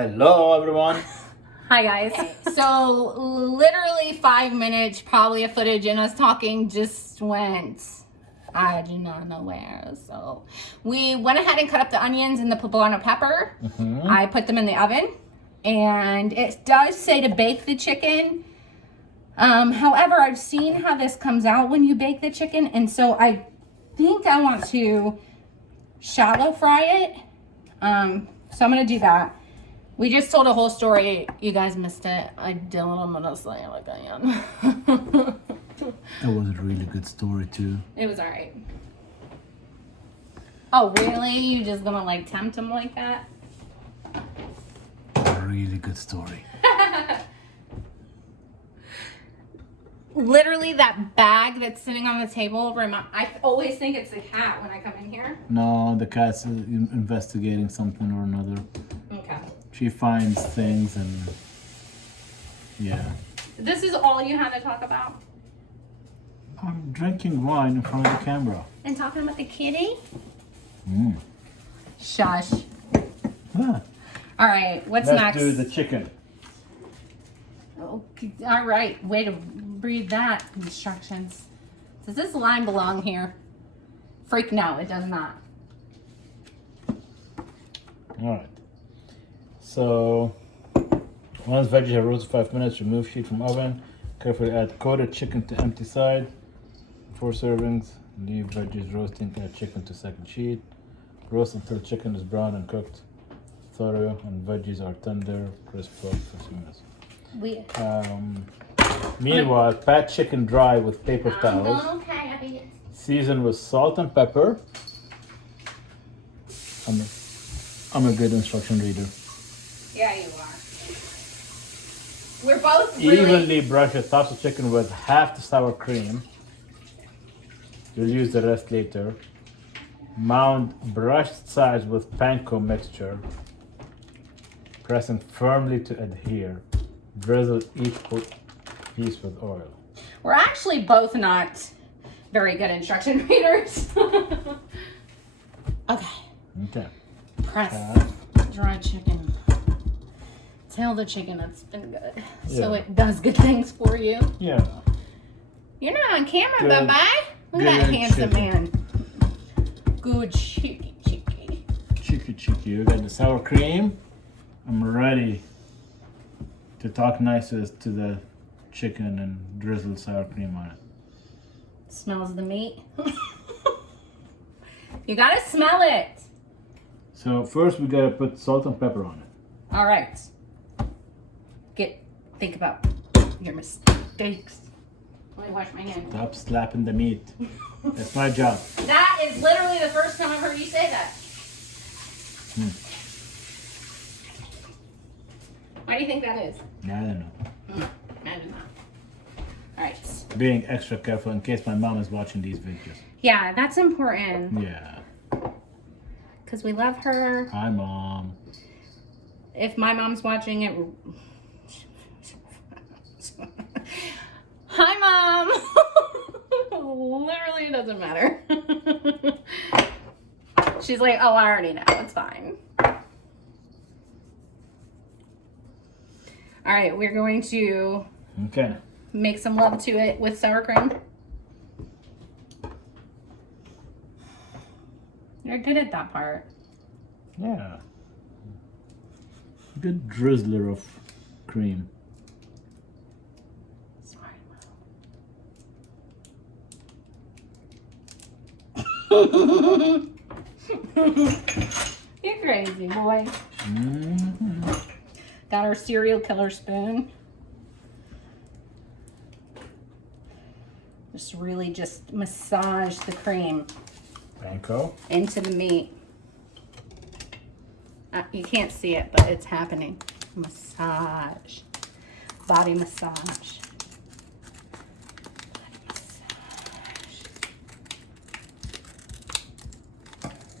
Hello, everyone. Hi, guys. So, literally 5 minutes, probably of footage, and us talking just went, I do not know where. So, we went ahead and cut up the onions and the poblano pepper. I put them in the oven, and it does say to bake the chicken. However, I've seen how this comes out when you bake the chicken, and so I think I want to shallow fry it. So I'm gonna do that. We just told a whole story. You guys missed it. I did I'm gonna say like I am. That was a really good story too. It was alright. Oh really? You just gonna like tempt him like that? A really good story. Literally that bag that's sitting on the table, I always think it's the cat when I come in here. No, the cat's investigating something or another. Okay. She finds things and yeah. This is all you had to talk about? I'm drinking wine in front of the camera. And talking about the kitty? Mm. Shush. Ah, All right, what's let's next? do the chicken. Okay, all right, way to read that instructions. Does this line belong here? Freak, no, it does not. All right. So, once veggies are roasted 5 minutes, remove sheet from oven. Carefully add coated chicken to empty side. 4 servings. Leave veggies roasting. Add chicken to second sheet. Roast until chicken is brown and cooked. Thorough and veggies are tender, crisp for 15 minutes. Meanwhile, pat chicken dry with paper towels. Okay. Season with salt and pepper. I'm a good instruction reader. Yeah, you are. We're both really... Evenly brush the tops of chicken with half the sour cream. You'll use the rest later. Mound brushed sides with panko mixture. Pressing firmly to adhere. Drizzle each piece with oil. We're actually both not very good instruction readers. Okay. Press dry chicken. Tell the chicken it's been good. So Yeah. it does good things for you. Yeah. You're not on camera, Good. bye-bye. Look at Good that handsome chicken. man. Good chicky. Cheeky. You got the sour cream. I'm ready to talk nice to the chicken and drizzle sour cream on it. Smells the meat. You gotta smell it. So first we gotta put salt and pepper on it. All right. Think about your mistakes. Let me wash my hands. Stop slapping the meat. That's my job. That is literally the first time I've heard you say that. Why do you think that is? I don't know. I do not. All right. Being extra careful in case my mom is watching these videos. Yeah, that's important. Yeah. Because we love her. Hi, Mom. If my mom's watching it... Hi, Mom! Literally, it doesn't matter. She's like, oh, I already know. It's fine. All right, we're going to make some love to it with sour cream. You're good at that part. Yeah. Good drizzler of cream. Smart. You're crazy, boy. Got our serial killer spoon. Just really massage the cream Panko. into the meat. You can't see it, but it's happening. Massage. Body massage.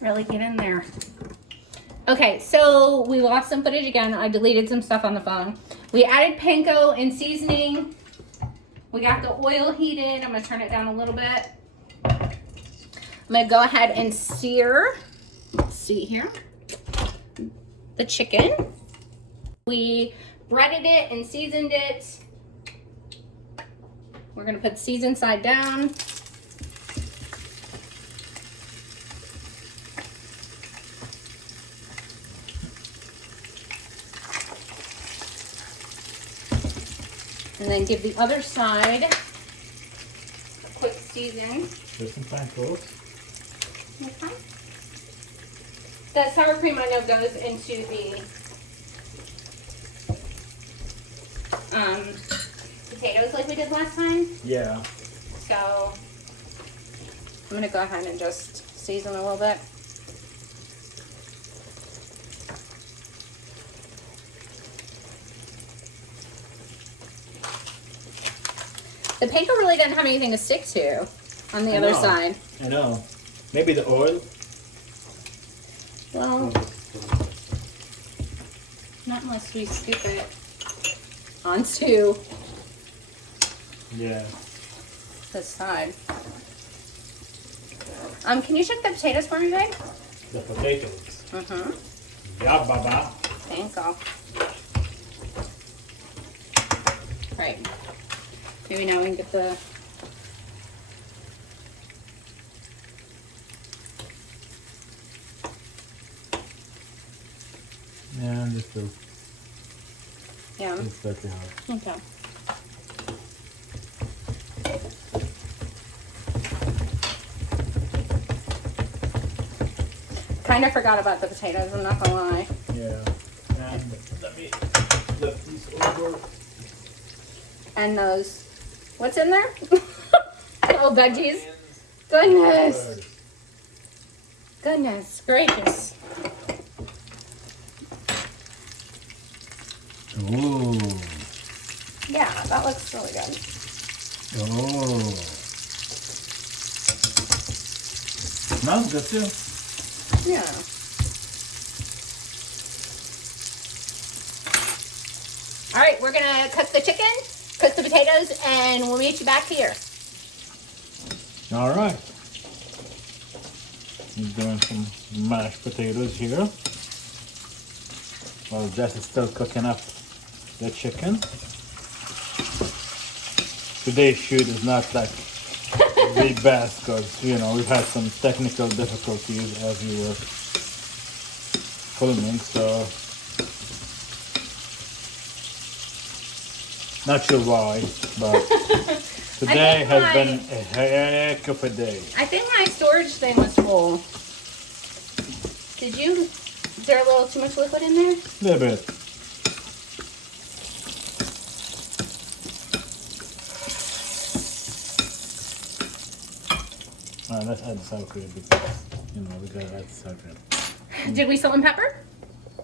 Really get in there. Okay, so we lost some footage again. I deleted some stuff on the phone. We added panko and seasoning. We got the oil heated. I'm gonna turn it down a little bit. I'm gonna go ahead and sear, let's see here, the chicken. We breaded it and seasoned it. We're gonna put seasoned side down. And then give the other side a quick season. There's some fine clothes. Okay. The sour cream I know goes into the potatoes like we did last time. Yeah. So I'm gonna go ahead and just season a little bit. The panko really doesn't have anything to stick to on the other side. I know. Maybe the oil. Well, not unless we scoop it onto this side. Can you check the potatoes for me, babe? The potatoes. Mm-hmm. Yeah, baba. Thank you. Right. Maybe now we can get the... Yeah, just a Yeah. slightly hard. Okay. Kind of forgot about the potatoes, I'm not gonna lie. Yeah. And let me flip these over. And those, what's in there? Oh, veggies. Goodness. Goodness gracious. Ooh. Yeah, that looks really good. Oh. Smells good too. Yeah. All right, we're gonna cook the chicken, cook the potatoes, and we'll meet you back here. All right. I'm doing some mashed potatoes here. While Jess is still cooking up the chicken. Today's shoot is not like the best because, you know, we've had some technical difficulties as we were filming, so not sure why, but today has been a heck of a day. I think my storage thing was full. Is there a little too much liquid in there? A little bit. Alright, let's add the sour cream because, you know, we gotta add the sour cream. Did we salt and pepper?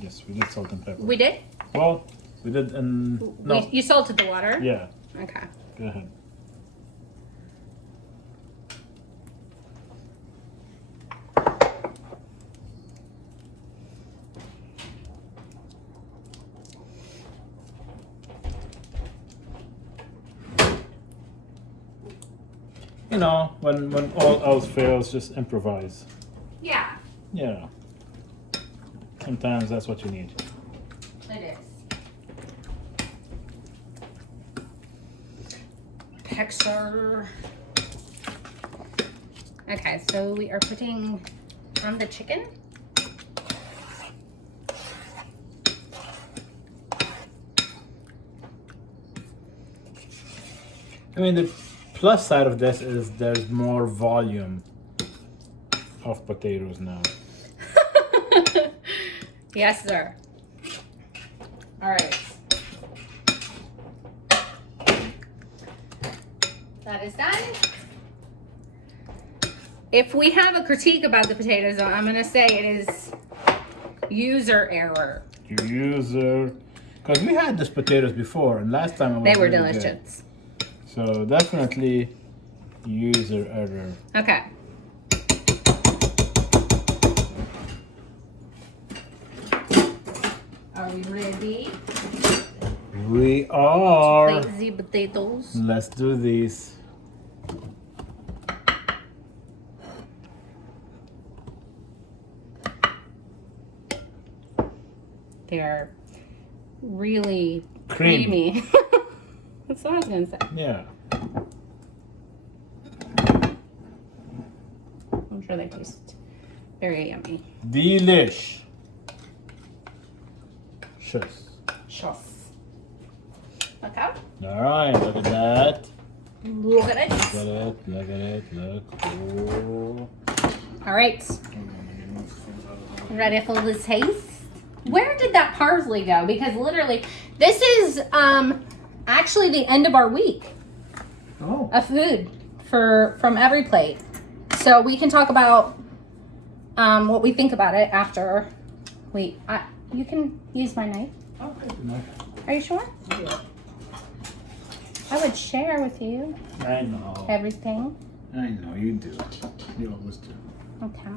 Yes, we did salt and pepper. We did? Well, we did in... No. You salted the water? Yeah. Okay. Go ahead. You know, when all else fails, just improvise. Yeah, Yeah. Sometimes that's what you need. it is. Pexer. Okay, so we are putting on the chicken. I mean, the plus side of this is there's more volume of potatoes now. Yes, sir. All right. That is done. If we have a critique about the potatoes, I'm going to say it is user error. User, because we had these potatoes before, and last time it was They were really delicious. good. So definitely user error. Okay. Are we ready? We are. Plate the potatoes. Let's do these. They're really Creamy. creamy. That's what I was gonna say. Yeah. I'm sure they taste very yummy. Delish. Shush. Shucks. Okay. All right, look at that. Look at it. Look at it. Look at it. Look. Oh. All right. Ready for the taste? Where did that parsley go? Because literally, this is actually the end of our week Oh. of food from Everyplate. So we can talk about what we think about it after we. You can use my knife. Okay. No. Are you sure? Yeah. I would share with you I know. everything. I know you do. You always do. Okay.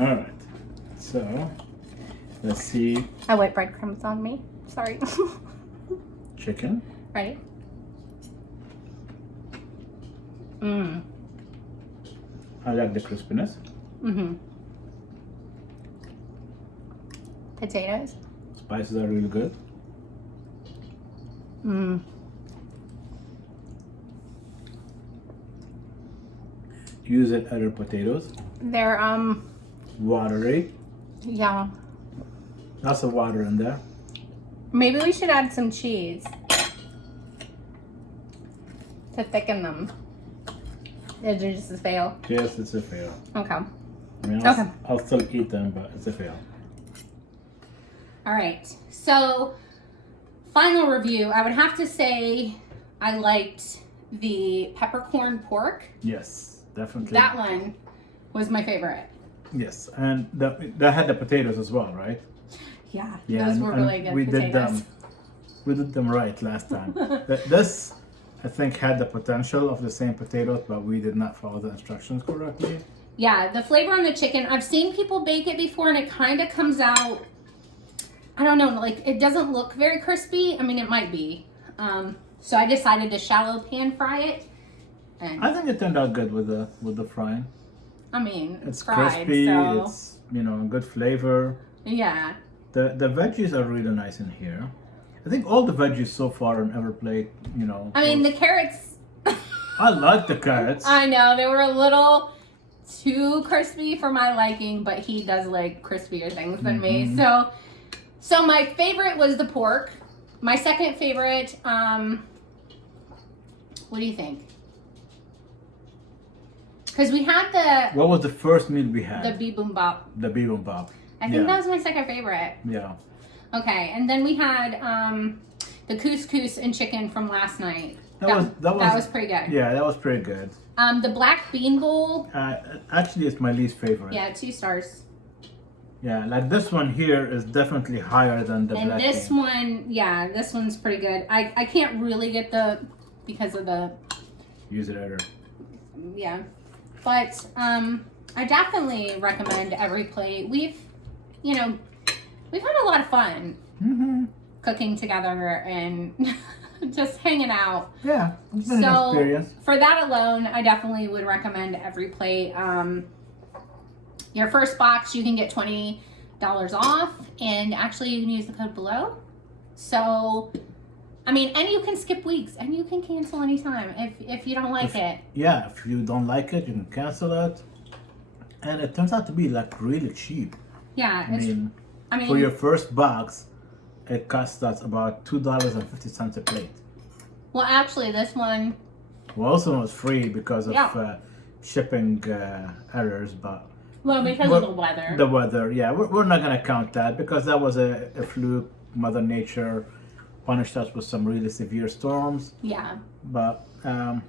All right. So let's see. I wet breadcrumbs on me. Sorry. Chicken. Ready? Mmm. I like the crispiness. Mm-hmm. Potatoes. Spices are really good. Mmm. Use it other potatoes. They're Watery. yeah. Lots of water in there. Maybe we should add some cheese to thicken them. Did you just fail? Yes, it's a fail. Okay. I mean, Okay. I'll still eat them, but it's a fail. All right. So, final review. I would have to say I liked the peppercorn pork. Yes, definitely. That one was my favorite. Yes, and that had the potatoes as well, right? Yeah, Yeah, those and- were and really good we potatoes. did them. We did them right last time. This, I think, had the potential of the same potatoes, but we did not follow the instructions correctly. Yeah, the flavor on the chicken, I've seen people bake it before and it kind of comes out, I don't know, like it doesn't look very crispy. I mean, it might be. So I decided to shallow pan fry it. And I think it turned out good with the frying. I mean, It's fried, crispy. so It's good flavor. yeah. The veggies are really nice in here. I think all the veggies so far on Everplate, I mean, the carrots, I like the carrots. I know, they were a little too crispy for my liking, but he does like crispier things than me. Mhm. So my favorite was the pork. My second favorite, what do you think? Because we had What was the first meal we had? the bibimbap. The bibimbap. I think that was my second favorite. Yeah. Okay, and then we had the couscous and chicken from last night. That was pretty good. Yeah, that was pretty good. The black bean bowl. Actually, it's my least favorite. Yeah, 2 stars. Yeah, like this one here is definitely higher than the And black this bean. one, yeah, this one's pretty good. I can't really get because of the, Use it either. yeah. But I definitely recommend Everyplate. We've had a lot of fun cooking together and just hanging out. Yeah, it's been an experience. For that alone, I definitely would recommend Everyplate. Your first box, you can get $20 off, and actually you can use the code below. So, I mean, and you can skip weeks, and you can cancel anytime if you don't like it. Yeah, if you don't like it, you can cancel it. And it turns out to be like really cheap. Yeah, I mean, for your first box, it costs us about $2.50 a plate. well, actually, this one, Well, also was free because of Yeah. shipping errors, but well, because of the weather. the weather, yeah, we're not gonna count that because that was a fluke. Mother Nature punished us with some really severe storms, Yeah, but and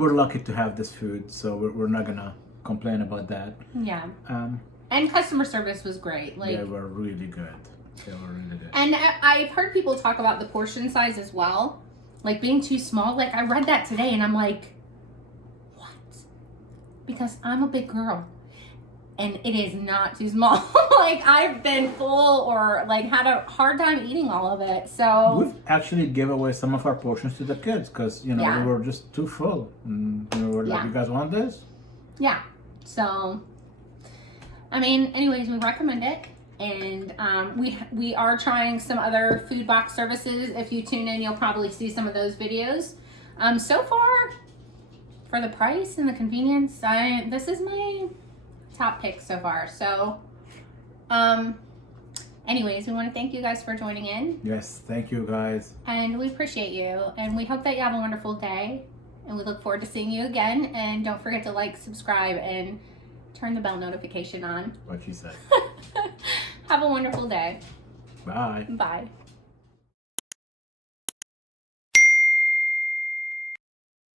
we're lucky to have this food, so we're not gonna complain about that. yeah. Um, And customer service was great. Like, they were really good. They were really good. and I've heard people talk about the portion size as well, like being too small. Like I read that today, and I'm like, what? Because I'm a big girl, and it is not too small. Like I've been full or like had a hard time eating all of it. So We've actually give away some of our portions to the kids because Yeah. we were just too full. And we were like, Yeah. "You guys want this?" yeah. So I mean, anyways, we recommend it, And we are trying some other food box services. If you tune in, you'll probably see some of those videos. So far, for the price and the convenience, this is my top pick so far. So, anyways, we want to thank you guys for joining in. Yes, thank you guys. And we appreciate you. And we hope that you have a wonderful day. And we look forward to seeing you again. And don't forget to like, subscribe, and turn the bell notification on. What she said. Have a wonderful day. Bye. Bye.